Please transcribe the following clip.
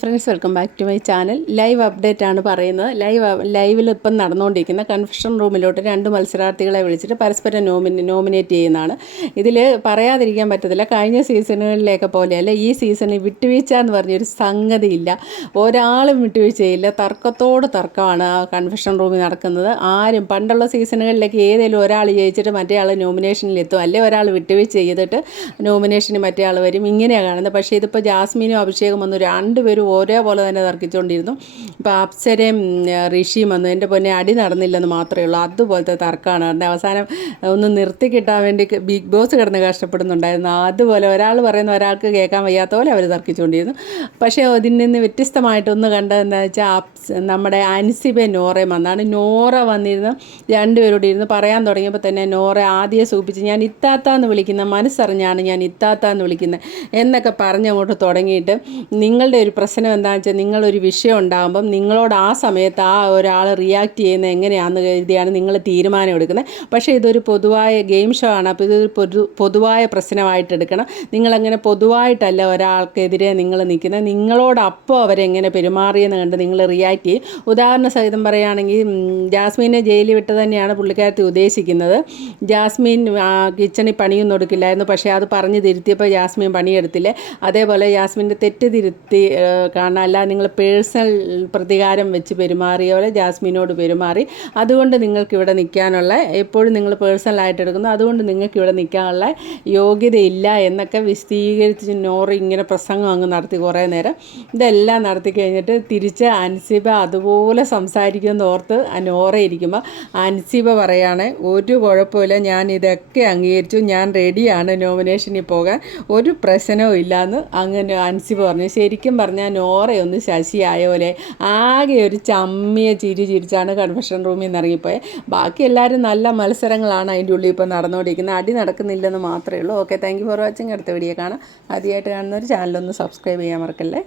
Friends welcome back to my channel live update ആണ് പറയുന്നത്. Live ലൈവിൽ ഇപ്പം നടന്നുകൊണ്ടിരിക്കുന്ന കൺഫ്യൂഷൻ റൂമിലോട്ട് രണ്ട് മത്സരാർത്ഥികളെ വിളിച്ചിട്ട് പരസ്പരം നോമിനി നോമിനേറ്റ് ചെയ്യുന്നതാണ്. ഇതിൽ പറയാതിരിക്കാൻ പറ്റത്തില്ല. കഴിഞ്ഞ സീസണുകളിലേക്ക് പോലെയല്ല ഈ സീസണിൽ വിട്ടുവീഴ്ച എന്ന് പറഞ്ഞൊരു സംഗതിയില്ല. ഒരാളും വിട്ടുവീഴ്ചയില്ല. തർക്കത്തോട് തർക്കമാണ് ആ കൺഫ്യൂഷൻ റൂമിൽ നടക്കുന്നത്. ആരും പണ്ടുള്ള സീസണുകളിലേക്ക് ഏതെങ്കിലും ഒരാൾ ജയിച്ചിട്ട് മറ്റേ ആൾ നോമിനേഷനിലെത്തും അല്ലെ ഒരാൾ വിട്ടുവീഴ്ച ചെയ്തിട്ട് നോമിനേഷന് മറ്റേ ആൾ വരും. ഇങ്ങനെയാണ് കാണുന്നത്. പക്ഷേ ഇതിപ്പോൾ ജാസ്മിനും അഭിഷേകം വന്നു. രണ്ടുപേരും ഒരേപോലെ തന്നെ തർക്കിച്ചുകൊണ്ടിരുന്നു. അപ്പോൾ അപ്സരയും ഋഷിയും വന്നു. എന്റെ പൊന്നെ അടി നടന്നില്ലെന്ന് മാത്രമേ ഉള്ളൂ. അതുപോലത്തെ തർക്കമാണ്. അതിന്റെ അവസാനം ഒന്ന് നിർത്തി കിട്ടാൻ വേണ്ടി ബിഗ് ബോസ് കിടന്ന് കഷ്ടപ്പെടുന്നുണ്ടായിരുന്നു. അതുപോലെ ഒരാൾ പറയുന്ന ഒരാൾക്ക് കേൾക്കാൻ വയ്യാത്ത പോലെ അവർ തർക്കിച്ചുകൊണ്ടിരുന്നു. പക്ഷേ അതിൽ നിന്ന് വ്യത്യസ്തമായിട്ടൊന്ന് കണ്ടതെന്താ വെച്ചാൽ അപ്സ് നമ്മുടെ അൻസിബെ നോറയും വന്നാണ്. നോറ വന്നിരുന്ന് രണ്ടുപേരോട് ഇരുന്ന് പറയാൻ തുടങ്ങിയപ്പോൾ തന്നെ നോറ ആദ്യം സൂപ്പിച്ച് ഞാൻ ഇത്താത്ത എന്ന് വിളിക്കുന്ന മനസ്സറിഞ്ഞാണ് ഞാൻ ഇത്താത്ത എന്ന് വിളിക്കുന്നത് എന്നൊക്കെ പറഞ്ഞങ്ങോട്ട് തുടങ്ങിയിട്ട് നിങ്ങളുടെ ഒരു പ്രശ്നം എന്താണെന്ന് വെച്ചാൽ നിങ്ങളൊരു വിഷയം ഉണ്ടാകുമ്പം നിങ്ങളോട് ആ സമയത്ത് ആ ഒരാൾ റിയാക്ട് ചെയ്യുന്നത് എങ്ങനെയാണെന്ന് കരുതിയാണ് നിങ്ങൾ തീരുമാനം എടുക്കുന്നത്. പക്ഷേ ഇതൊരു പൊതുവായ ഗെയിം ഷോ ആണ്. അപ്പോൾ ഇതൊരു പൊതു പൊതുവായ പ്രശ്നമായിട്ട് എടുക്കണം. നിങ്ങളങ്ങനെ പൊതുവായിട്ടല്ല ഒരാൾക്കെതിരെ നിങ്ങൾ നിൽക്കുന്നത്. നിങ്ങളോട് അവരെങ്ങനെ പെരുമാറിയെന്ന് കണ്ട് നിങ്ങൾ റിയാക്ട് ചെയ്യും. ഉദാഹരണ സഹിതം പറയുകയാണെങ്കിൽ ജാസ്മിനെ ജയിലിൽ വിട്ട് തന്നെയാണ് പുള്ളിക്കാരത്തി ഉദ്ദേശിക്കുന്നത്. ജാസ്മീൻ കിച്ചണിൽ പണിയൊന്നും എടുക്കില്ലായിരുന്നു. പക്ഷേ അത് പറഞ്ഞ് തിരുത്തിയപ്പോൾ ജാസ്മീൻ പണിയെടുത്തില്ലേ. അതേപോലെ ജാസ്മിന്റെ തെറ്റ് തിരുത്തി കാണാൻ അല്ല നിങ്ങൾ പേഴ്സണൽ പ്രതികാരം വെച്ച് പെരുമാറിയ പോലെ ജാസ്മിനോട് പെരുമാറി. അതുകൊണ്ട് നിങ്ങൾക്ക് ഇവിടെ നിൽക്കാനുള്ള എപ്പോഴും നിങ്ങൾ പേഴ്സണലായിട്ട് എടുക്കുന്നു. അതുകൊണ്ട് നിങ്ങൾക്ക് ഇവിടെ നിൽക്കാനുള്ള യോഗ്യതയില്ല എന്നൊക്കെ വിശദീകരിച്ച് നോറി ഇങ്ങനെ പ്രസംഗം അങ്ങ് നടത്തി കുറേ നേരം. ഇതെല്ലാം നടത്തി കഴിഞ്ഞിട്ട് തിരിച്ച് അൻസിബ അതുപോലെ സംസാരിക്കുമെന്ന് ഓർത്ത് നോറ ഇരിക്കുമ്പോൾ അൻസിബ പറയാണ് ഒരു കുഴപ്പമില്ല ഞാൻ ഇതൊക്കെ അംഗീകരിച്ചു. ഞാൻ റെഡിയാണ് നോമിനേഷനിൽ പോകാൻ. ഒരു പ്രശ്നവും ഇല്ലയെന്ന് അങ്ങനെ അൻസിബ പറഞ്ഞു. ശരിക്കും പറഞ്ഞാൽ നോറയൊന്ന് ശശിയായ പോലെ ആകെ ഒരു ചമ്മിയ ചിരി ചിരിച്ചാണ് കൺഫെഷൻ റൂമിൽ നിന്ന് ഇറങ്ങിപ്പോയത് ബാക്കി എല്ലാവരും നല്ല മത്സരങ്ങളാണ് അതിന്റെ ഉള്ളിൽ ഇപ്പോൾ നടന്നുകൊണ്ടിരിക്കുന്നത്. അടി നടക്കുന്നില്ലെന്ന് മാത്രമേ ഉള്ളൂ. Okay thank you for watching അടുത്ത വീഡിയോ കാണാം. ആദ്യമായിട്ട് കാണുന്നവർ ചാനലൊന്ന് സബ്സ്ക്രൈബ് ചെയ്യാൻ മറക്കല്ലേ?